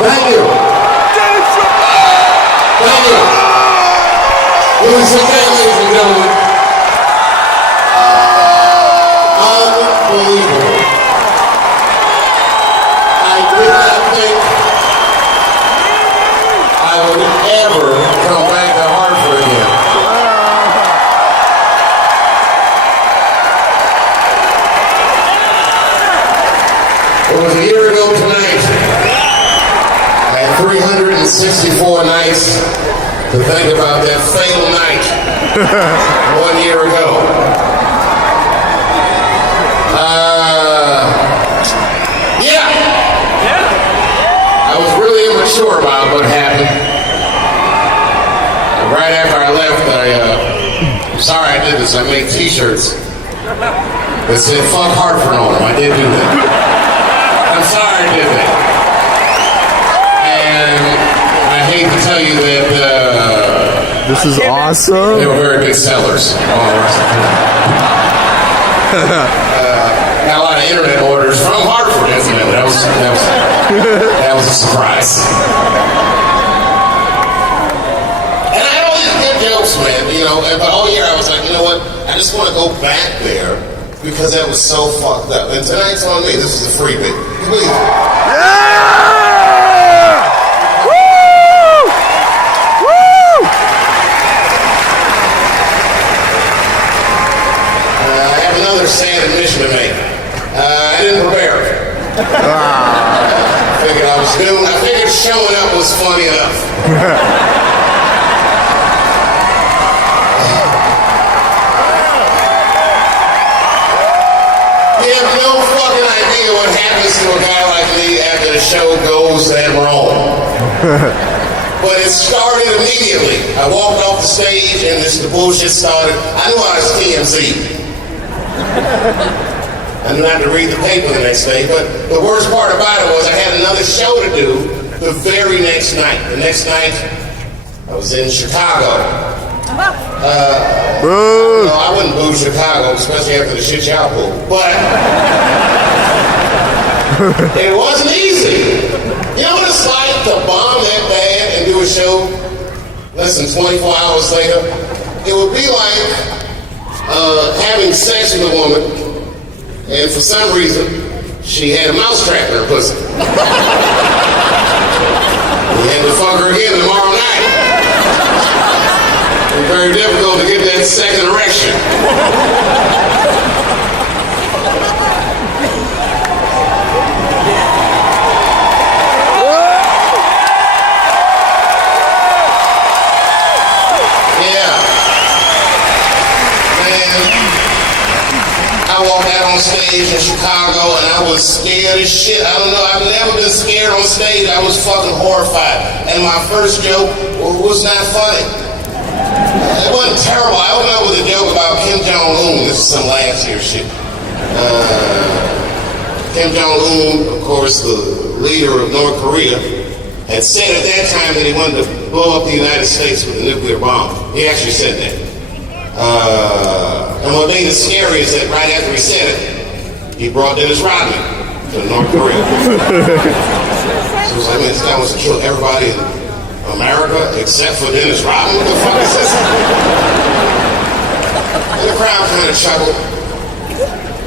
Thank you. Thank you. Ladies and gentlemen. Unbelievable. I did not think I would ever come back to Hartford again. It was a year ago tonight. I had 364 nights to think about that fatal night 1 year ago. I was really immature about what happened. Right after I left, I'm sorry I did this. I made t-shirts that said "fuck Hartford" on them. I did do that. I'm sorry I did that. And I hate to tell you that this is awesome. They were very good sellers. Got a lot of internet orders from Hartford, incidentally. That was a surprise. And I had all these good jokes, man, you know, but all year I was like, you know what? I just want to go back there because that was so fucked up. And tonight's on me. This is a free bit. Please. Yeah! Woo! Woo! I have another sad admission to make. I didn't prepare. I figured showing up was funny enough. You have no fucking idea what happens to a guy like me after the show goes that wrong. But it started immediately. I walked off the stage and the bullshit started. I knew I was TMZ. I knew not to read the paper the next day, but the worst part about it was I had another show to do the very next night. The next night, I was in Chicago. I wouldn't boo Chicago, especially after the shit y'all pulled. But it wasn't easy. You know what it's like to bomb that bad and do a show less than 24 hours later? It would be like having sex with a woman, and for some reason, she had a mousetrap in her pussy. You had to fuck her again tomorrow night. It's very difficult to get that second erection. I walked out on stage in Chicago and I was scared as shit. I don't know, I've never been scared on stage. I was fucking horrified. And my first joke was not funny. It wasn't terrible. I opened up with a joke about Kim Jong-un. This is some last year shit. Kim Jong-un, of course, the leader of North Korea, had said at that time that he wanted to blow up the United States with a nuclear bomb. He actually said that. And what made it scary is that right after he said it, he brought Dennis Rodman to North Korea. So it was like, man, this guy wants to kill everybody in America except for Dennis Rodman? What the fuck is this? And the crowd kind of chuckled.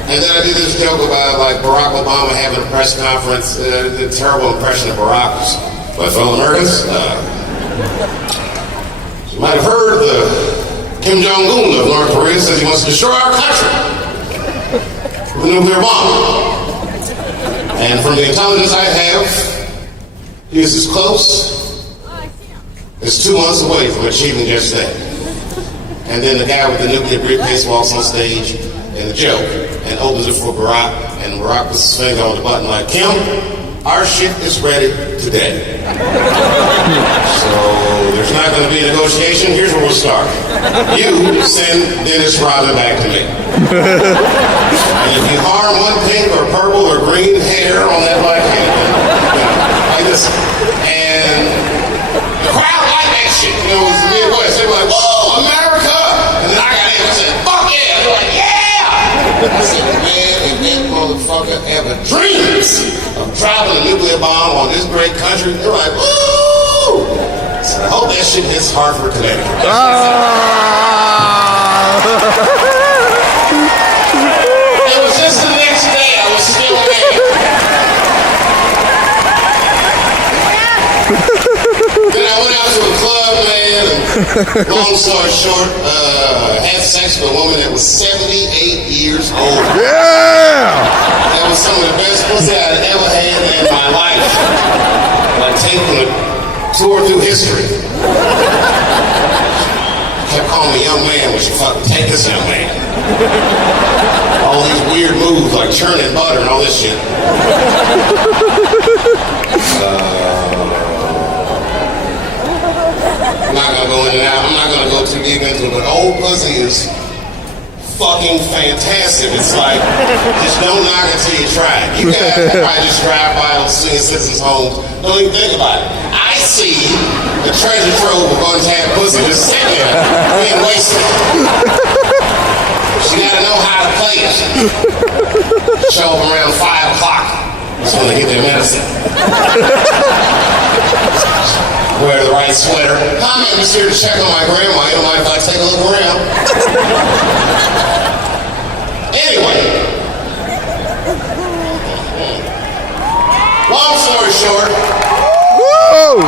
And then I did this joke about like Barack Obama having a press conference, the terrible impression of Barack. But fellow Americans, you might have heard the Kim Jong-un of North Korea says he wants to destroy our country with a nuclear bomb. And from the intelligence I have, he is as close as 2 months away from achieving just that. And then the guy with the nuclear briefcase walks on stage in the joke and opens it for Barack, and Barack puts his finger on the button like, Kim, our shit is ready today. So there's not going to be a negotiation. Here's where we'll start. You send Dennis Rodman back to me. And if you harm one pink or purple or green hair on that black hand, like this. And the crowd liked that shit. You know, it was the Midwest. They were like, whoa, America! And then I got in and said, fuck yeah! They were like, yeah! I said, man, if that motherfucker motherfucker ever dreams of dropping a nuclear bomb on this great country. They're like, woo! So I hope that shit hits Hartford, Connecticut. It was just the next day I was still mad. Then I went out to a club, man, and long story short, had sex with a woman that was 78 years old. Yeah! That was some of the best pussy I'd ever had in my life. Like taking a tour through history. Kept calling me young man when she fucking take this young man. All these weird moves like churning butter and all this shit. I'm not gonna go in and out. I'm not gonna go too deep into it, but old pussy is fucking fantastic. It's like, just don't knock it till you try it. You guys probably just drive by those senior citizens' homes. Don't even think about it. I see the treasure trove of untapped pussy just sitting there being wasted. You gotta know how to play it. Show up around 5 o'clock. Just when they get their medicine. Wear the right sweater. I'm just here to check on my grandma. You don't mind if I take a look around? Anyway. Long story short. Woo!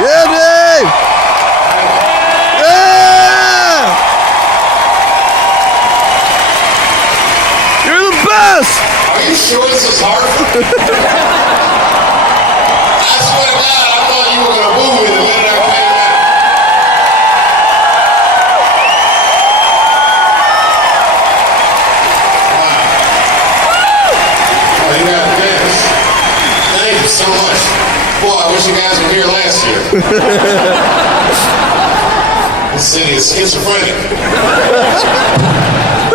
Yeah, Dave! Yeah! You're the best! Are you sure this is Hartford? I swear to God, I thought you were going to boo me the minute I came out. Wow. Oh, you got this. Thank you so much. Boy, I wish you guys were here last year. This city is schizophrenic.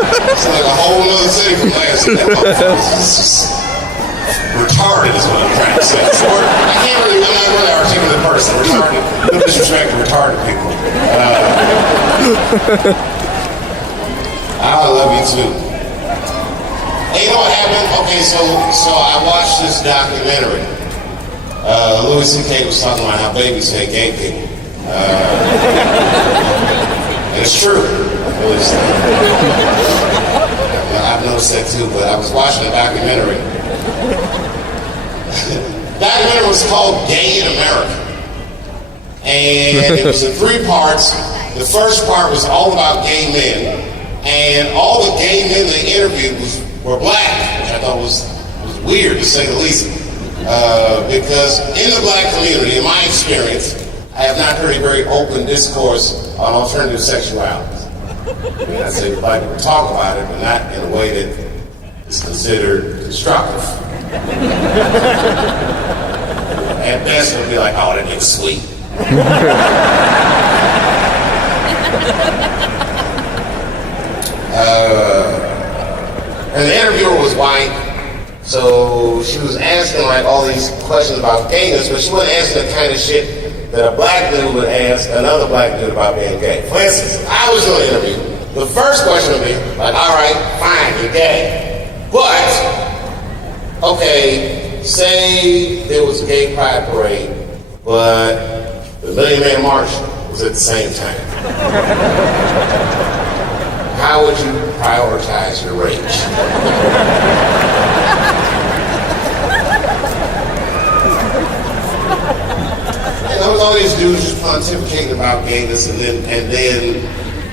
It's like a whole other city from last year. It's just retarded is what I'm trying to say. I'm not really articulate person. Retarded. No disrespect to retarded people. I love you too. Hey, you know what happened? Okay, so I watched this documentary. Louis C.K. was talking about how babies hate gay people. And it's true. I've noticed that too, but I was watching a documentary. The documentary was called Gay in America. And it was in 3 parts. The first part was all about gay men. And all the gay men they interviewed were black, which I thought was weird to say the least. Because in the black community, in my experience, I have not heard a very open discourse on alternative sexuality. I mean, I say black people talk about it, but not in a way that is considered constructive. At best, it would be like, oh, that nigga's sweet. And the interviewer was white, so she was asking like all these questions about gayness, but she wasn't asking the kind of shit that a black dude would ask another black dude about being gay. For instance, if I was doing an interview, the first question would be like, all right, fine, you're gay. But, okay, say there was a gay pride parade, but the Million Man March was at the same time. How would you prioritize your rage? And there was all these dudes just pontificating about gayness, and then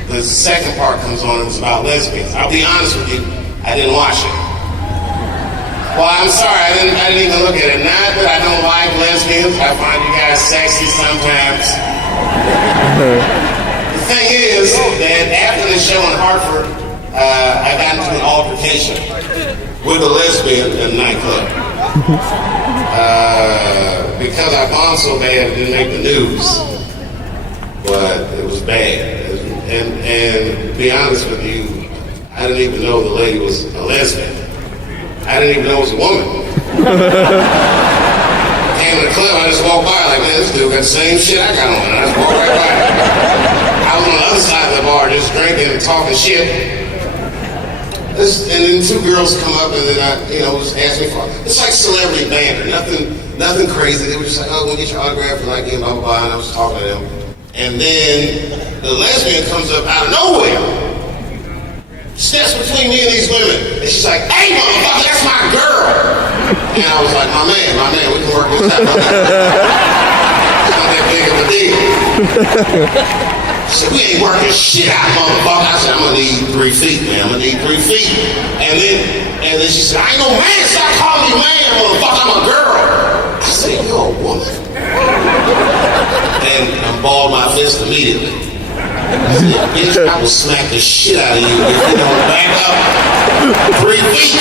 the second part comes on and it's about lesbians. I'll be honest with you, I didn't watch it. Well, I'm sorry, I didn't even look at it. Not that I don't like lesbians. I find you guys sexy sometimes. The thing is that after the show in Hartford, I got into an altercation with a lesbian in a nightclub. Because I bombed so bad, it didn't make the news. But it was bad. And to be honest with you, I didn't even know the lady was a lesbian. I didn't even know it was a woman. Came in the club, I just walked by like, man, this dude got the same shit I got on. And I just walked right by. I was on the other side of the bar just drinking and talking shit. And then two girls come up and then just ask me for. It's like celebrity banter, nothing crazy. They were just like, oh, we get your autograph and like, blah blah blah. And I was talking to them, and then the lesbian comes up out of nowhere, steps between me and these women, and she's like, hey, motherfucker, that's my girl. And I was like, my man, we can work this out. It's not that big of a deal. She said, we ain't working shit out, motherfucker. I said, I'm gonna need 3 feet, man. I'm gonna need 3 feet. And then she said, I ain't no man. Stop calling me man, motherfucker. I'm a girl. I said, you're a woman. And I balled my fist immediately. I said, bitch, I will smack the shit out of you if you don't back up 3 feet.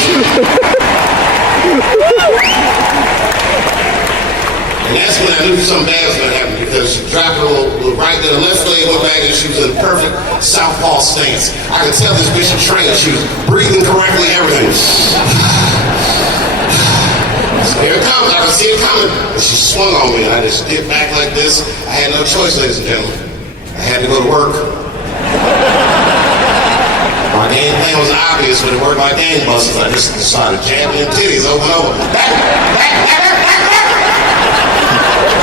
And that's when I knew something bad was going to happen, because she dropped her little right there, left leg went back, and she was in a perfect southpaw stance. I could tell this bitch was trained. She was breathing correctly, everything. So here it comes. I could see it coming. And she swung on me, and I just dipped back like this. I had no choice, ladies and gentlemen. I had to go to work. My game plan was obvious, but it worked like gangbusters. I just started jabbing them titties over and over.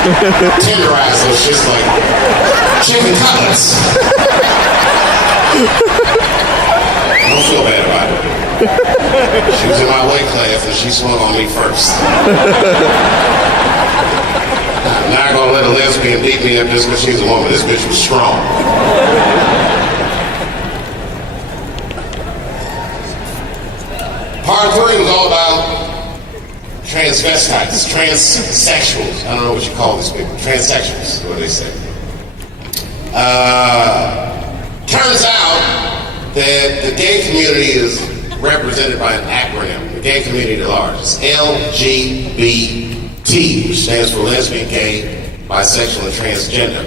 Tenderize those shits like chicken cutlets. I don't feel bad about it. She was in my weight class and she swung on me first. I'm not gonna let a lesbian beat me up just because she's a woman. This bitch was strong. Part 3 was all about transvestites, transsexuals. I don't know what you call these people. Transsexuals, what do they say? Turns out that the gay community is represented by an acronym. The gay community at large. It's LGBT, which stands for lesbian, gay, bisexual, and transgender.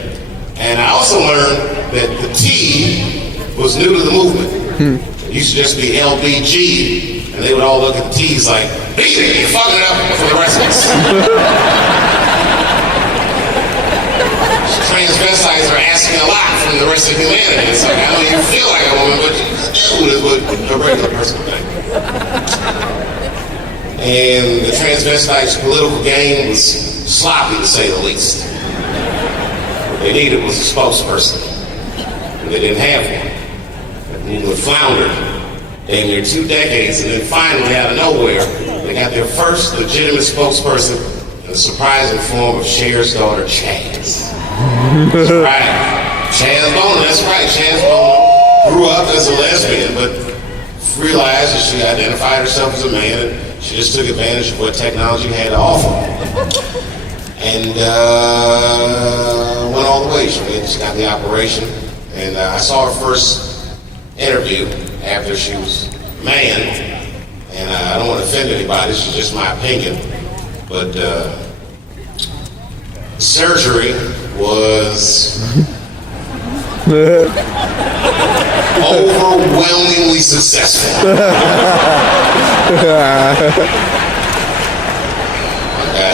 And I also learned that the T was new to the movement. It used to just be LBG. And they would all look at the T's like, beat it, you're fucking it up for the rest of us. Transvestites are asking a lot from the rest of humanity. It's like, I know you feel like a woman, but you do what a regular person would think. And the transvestites' political game was sloppy, to say the least. What they needed was a spokesperson. And they didn't have one. The movement floundered. In their 2 decades, and then finally, out of nowhere, they got their first legitimate spokesperson in the surprising form of Cher's daughter, Chaz. That's right. Chaz Bono, that's right. Chaz Bono grew up as a lesbian, but realized that she identified herself as a man, and she just took advantage of what technology had to offer. And went all the way. She got the operation, and I saw her first interview after she was a man, and I don't want to offend anybody, this is just my opinion, but surgery was overwhelmingly successful.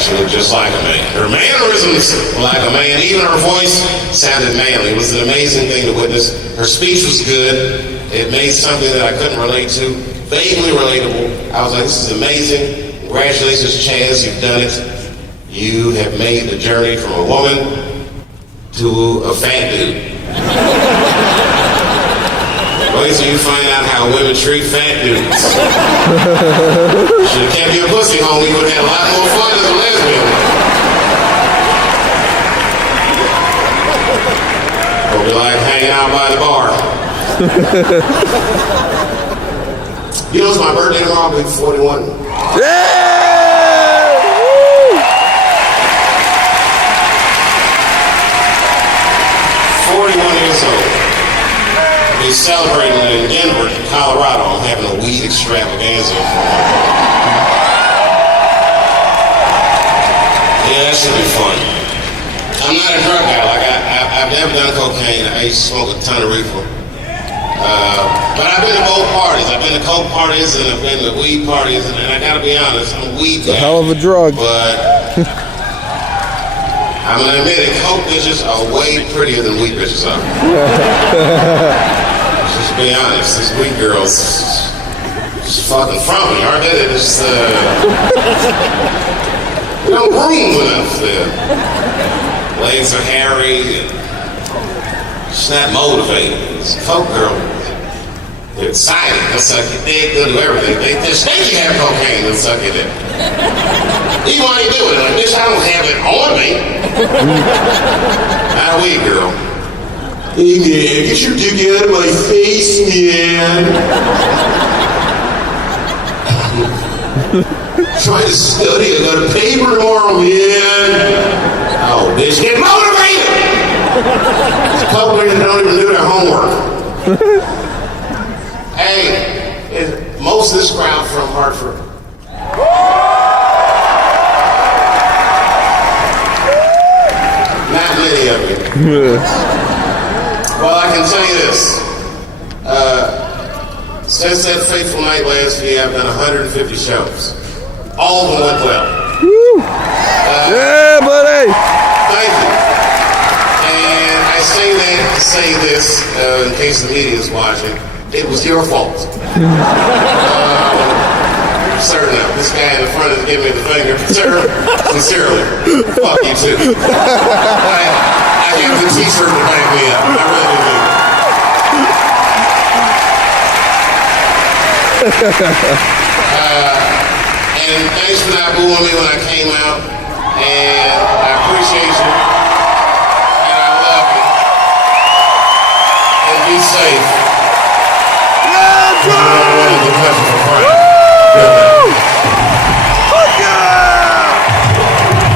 She looked just like a man. Her mannerisms were like a man. Even her voice sounded manly. It was an amazing thing to witness. Her speech was good. It made something that I couldn't relate to vaguely relatable. I was like, this is amazing. Congratulations, Chaz. You've done it. You have made the journey from a woman to a fat dude. Wait till you find out how women treat fat dudes. Should have kept your pussy home. You would have had a lot more fun as a lesbian. Or be like hanging out by the bar. You know it's my birthday tomorrow. I'll be 41. Yeah! 41 years old. He's celebrating it in Denver, Colorado. I'm having a weed extravaganza for my birthday. Yeah, that should be fun. I'm not a drug guy. Like I've never done cocaine. I used to smoke a ton of reefer. But I've been to both parties. I've been to coke parties and I've been to weed parties. And I gotta be honest, I'm a weed guy. It's a hell of a drug. But I'm gonna admit it, coke bitches are way prettier than weed bitches are. Just be honest, these weed girls, Just fucking frumpy, aren't they? They're just, they don't groom enough. Their legs are hairy. She's not motivated. It's a folk girl. They're excited. They'll suck your dick. They'll do everything. They think you have cocaine. They'll suck your dick. Even while you do it, like, bitch, I don't have it on me. Not a weed girl. Hey, man, get your dick out of my face, man. Trying to study. I got a paper tomorrow, man. Oh, bitch, get motivated. There's a couple here that don't even do their homework. Hey, most of this crowd from Hartford. Not many of you. Well, I can tell you this. Since that fateful night last year, I've done 150 shows. All of them went well. Yeah, buddy. Thank you. And I say that to say this, in case the media is watching. It was your fault. Certain of this guy in the front is giving me the finger. Sir, sincerely, fuck you too. I have the t-shirt to back me up. I really do. And thanks for not booing me when I came out. And I appreciate you.